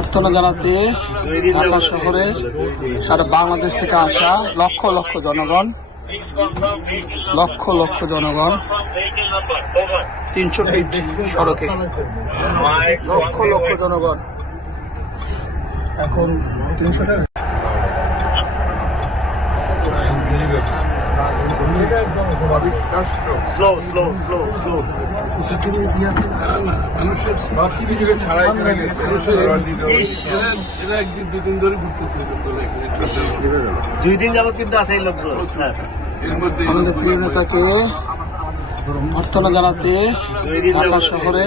অর্থনা জানাতে ঢাকা শহরে সারা বাংলাদেশ থেকে আসা লক্ষ লক্ষ জনগণ 300 ফিট সড়কে লক্ষ লক্ষ জনগণ এখন 300 2 দিন যাবত কিন্তু আছে এই লোকগুলো। আমাদের প্রিয় নেতাকে অর্থনা জানাতে ঢাকা শহরে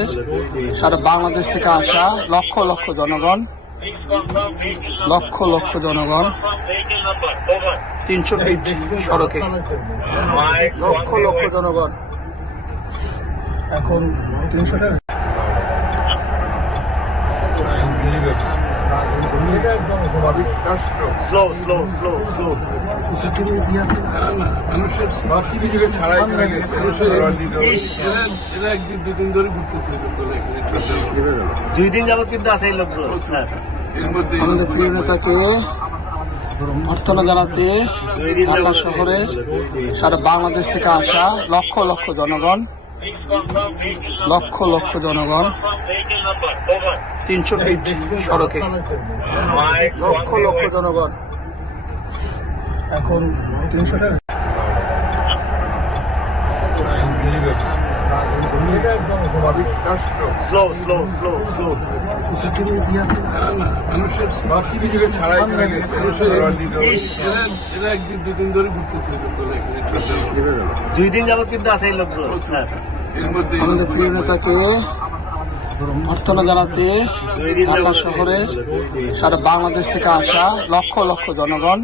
সারা বাংলাদেশ থেকে আসা লক্ষ লক্ষ জনগণ 300 ফিট সড়কে লক্ষ লক্ষ জনগণ এখন 300 2 দিন যাবত কিন্তু আছে এই লোকগুলো। আমাদের প্রিয় নেতাকে অর্থনা জানাতে ঢাকা শহরে সারা বাংলাদেশ থেকে আসা লক্ষ লক্ষ জনগণ 300 ফিট সড়কে লক্ষ লক্ষ জনগণ এখন 300 2 দিন যাবত কিন্তু আছে এই লোকগুলো। আমাদের প্রিয় নেতাকে অর্থনা জানাতে ঢাকা শহরে সারা বাংলাদেশ থেকে আসা লক্ষ লক্ষ জনগণ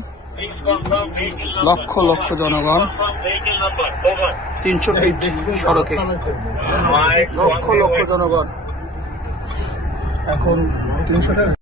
300 ফিট সড়কে লক্ষ লক্ষ জনগণ এখন 300